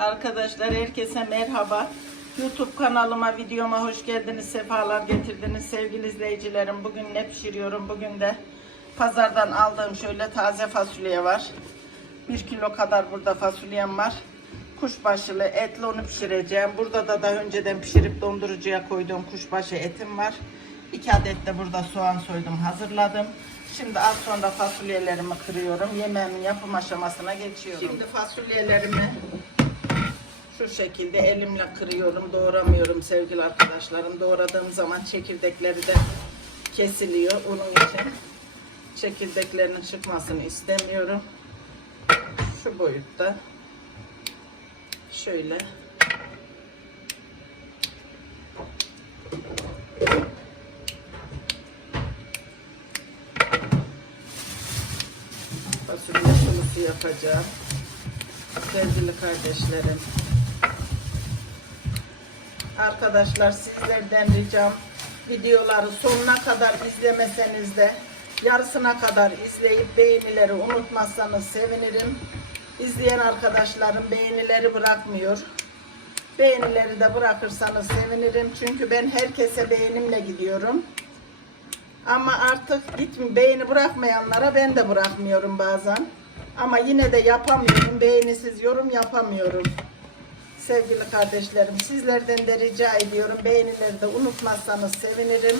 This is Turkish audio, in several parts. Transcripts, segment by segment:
Arkadaşlar herkese merhaba. YouTube kanalıma, videoma hoş geldiniz, sefalar getirdiniz sevgili izleyicilerim. Bugün ne pişiriyorum? Bugün de pazardan aldığım şöyle taze fasulye var. 1 kilo kadar burada fasulyem var. Kuşbaşılı etli onu pişireceğim. Burada da daha önceden pişirip dondurucuya koyduğum kuşbaşı etim var. 2 adet de burada soğan soydum, hazırladım. Şimdi az sonra fasulyelerimi kırıyorum. Yemeğimin yapım aşamasına geçiyorum. Şimdi fasulyelerimi şu şekilde elimle kırıyorum, doğramıyorum sevgili arkadaşlarım. Doğradığım zaman çekirdekleri de kesiliyor. Onun için çekirdeklerinin çıkmasını istemiyorum. Şu boyutta. Şöyle. Fasulye sulusu yapacağım. Sevgili kardeşlerim. Arkadaşlar sizlerden ricam videoları sonuna kadar izlemeseniz de yarısına kadar izleyip beğenileri unutmazsanız sevinirim. İzleyen arkadaşlarım beğenileri bırakmıyor. Beğenileri de bırakırsanız sevinirim. Çünkü ben herkese beğenimle gidiyorum. Ama artık gitme beğeni bırakmayanlara ben de bırakmıyorum bazen. Ama yine de yapamıyorum. Beğenisiz yorum yapamıyorum. Sevgili kardeşlerim sizlerden de rica ediyorum. Beğenileri de unutmazsanız sevinirim.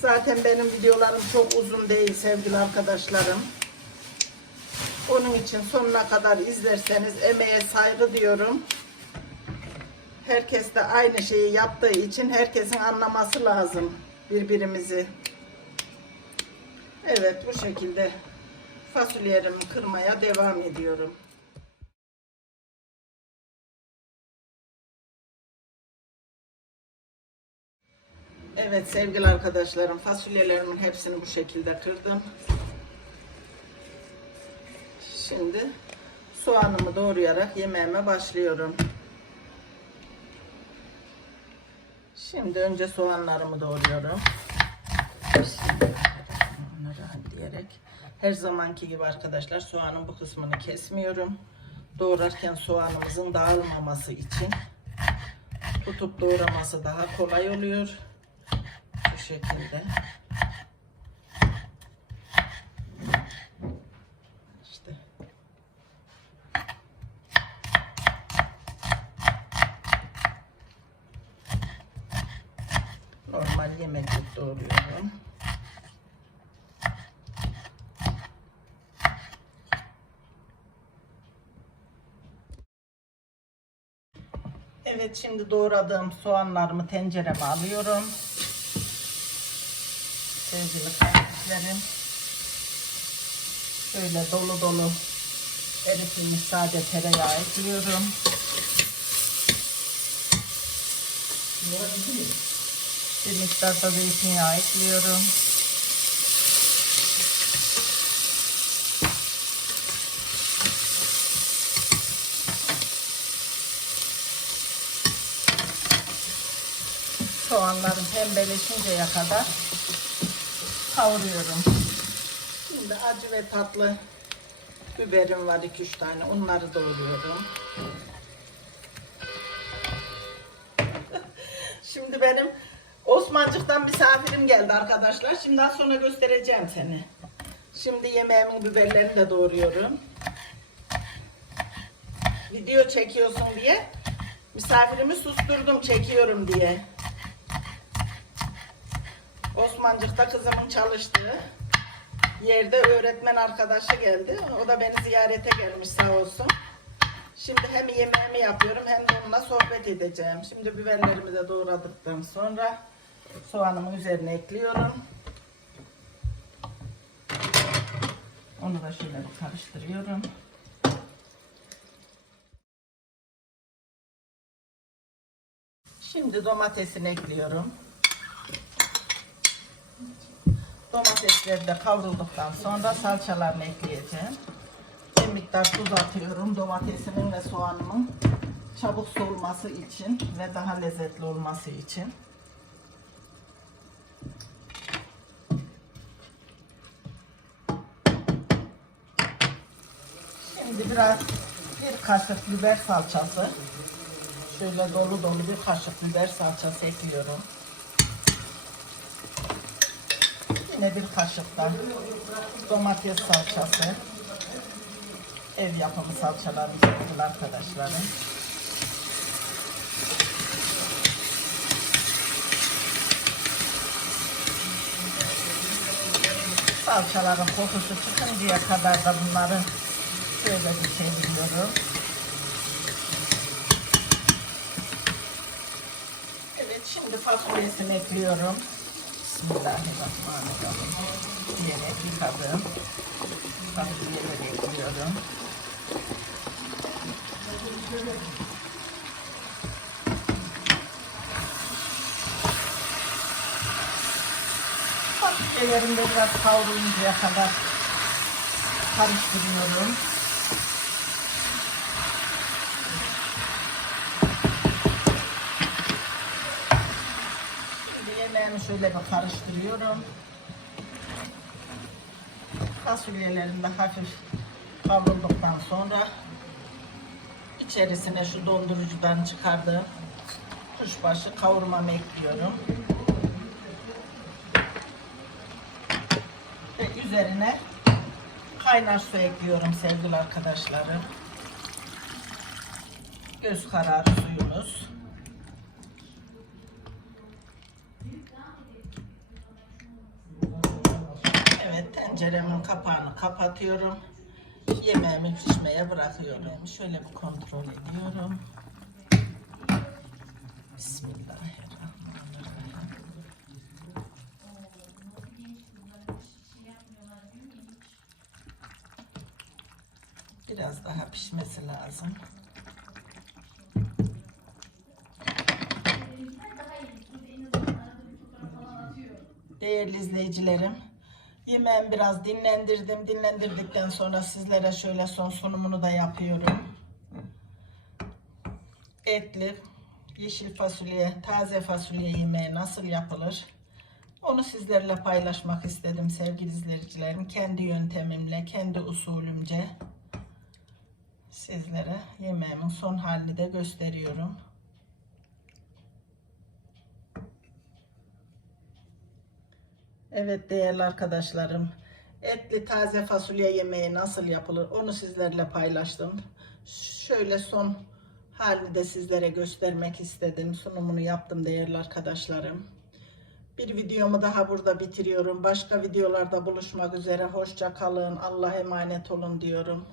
Zaten benim videolarım çok uzun değil sevgili arkadaşlarım. Onun için sonuna kadar izlerseniz emeğe saygı diyorum. Herkes de aynı şeyi yaptığı için herkesin anlaması lazım birbirimizi. Evet bu şekilde fasulyelerimi kırmaya devam ediyorum. Evet sevgili arkadaşlarım fasulyelerimin hepsini bu şekilde kırdım. Şimdi soğanımı doğrayarak yemeğime başlıyorum. Şimdi önce soğanlarımı doğruyorum. Diyerek her zamanki gibi arkadaşlar soğanın bu kısmını kesmiyorum. Doğrarken soğanımızın dağılmaması için tutup doğraması daha kolay oluyor. Şekilde. İşte. Normal yemeklik doğruyorum. Evet şimdi doğradığım soğanlarımı tencereme alıyorum. Sevgili kardeşlerim. Şöyle dolu dolu eritilmiş sade tereyağı ekliyorum. Bir miktar da zeytinyağı ekliyorum. Soğanların pembeleşinceye kadar kavuruyorum. Şimdi acı ve tatlı biberim var 2-3 tane. Onları doğruyorum. Şimdi benim Osmancık'tan misafirim geldi arkadaşlar. Şimdi daha sonra göstereceğim seni. Şimdi yemeğimin biberlerini de doğruyorum. Video çekiyorsun diye misafirimi susturdum çekiyorum diye. Osmancık'ta kızımın çalıştığı yerde öğretmen arkadaşı geldi. O da beni ziyarete gelmiş sağ olsun. Şimdi hem yemeğimi yapıyorum hem de onunla sohbet edeceğim. Şimdi biberlerimi de doğradıktan sonra soğanımın üzerine ekliyorum. Onu da şöyle karıştırıyorum. Şimdi domatesini ekliyorum. Domatesleri de kavrulduktan sonra salçalarını ekleyeceğim. Bir miktar tuz atıyorum domatesimin ve soğanımın çabuk soğuması için ve daha lezzetli olması için. Şimdi biraz Bir kaşık biber salçası. Şöyle dolu dolu bir kaşık biber salçası ekliyorum. Yine bir kaşık da domates salçası. Ev yapımı salçalarımız yapılır arkadaşlarım. Salçaların kokusu çıkıncaya kadar da bunları şöyle bir çeviriyorum. Evet şimdi fasulyesini ekliyorum. Diyerek yıkadım. Fasulyeleri ekliyorum. Fasulyelerini de biraz kavruluncaya kadar karıştırıyorum. Şimdi yemeğimi şöyle bir karıştırıyorum. Fasulyelerim de hafif kavrulduktan sonra içerisine şu dondurucudan çıkardığım kuşbaşı kavurmamı ekliyorum. Ve üzerine kaynar su ekliyorum sevgili arkadaşlarım. Göz kararı suyumuz. Evet tenceremin kapağını kapatıyorum. Yemeğimi pişmeye bırakıyorum. Şöyle bir kontrol ediyorum. Bismillahirrahmanirrahim. Biraz daha pişmesi lazım. Değerli izleyicilerim, yemeğimi biraz dinlendirdim. Dinlendirdikten sonra sizlere şöyle son sunumunu da yapıyorum. Etli, yeşil fasulye, taze fasulye yemeği nasıl yapılır? Onu sizlerle paylaşmak istedim sevgili izleyicilerim. Kendi yöntemimle, kendi usulümce sizlere yemeğimin son halini de gösteriyorum. Evet değerli arkadaşlarım. Etli taze fasulye yemeği nasıl yapılır onu sizlerle paylaştım. Şöyle son halini de sizlere göstermek istedim. Sunumunu yaptım değerli arkadaşlarım. Bir videomu daha burada bitiriyorum. Başka videolarda buluşmak üzere. Hoşça kalın. Allah'a emanet olun diyorum.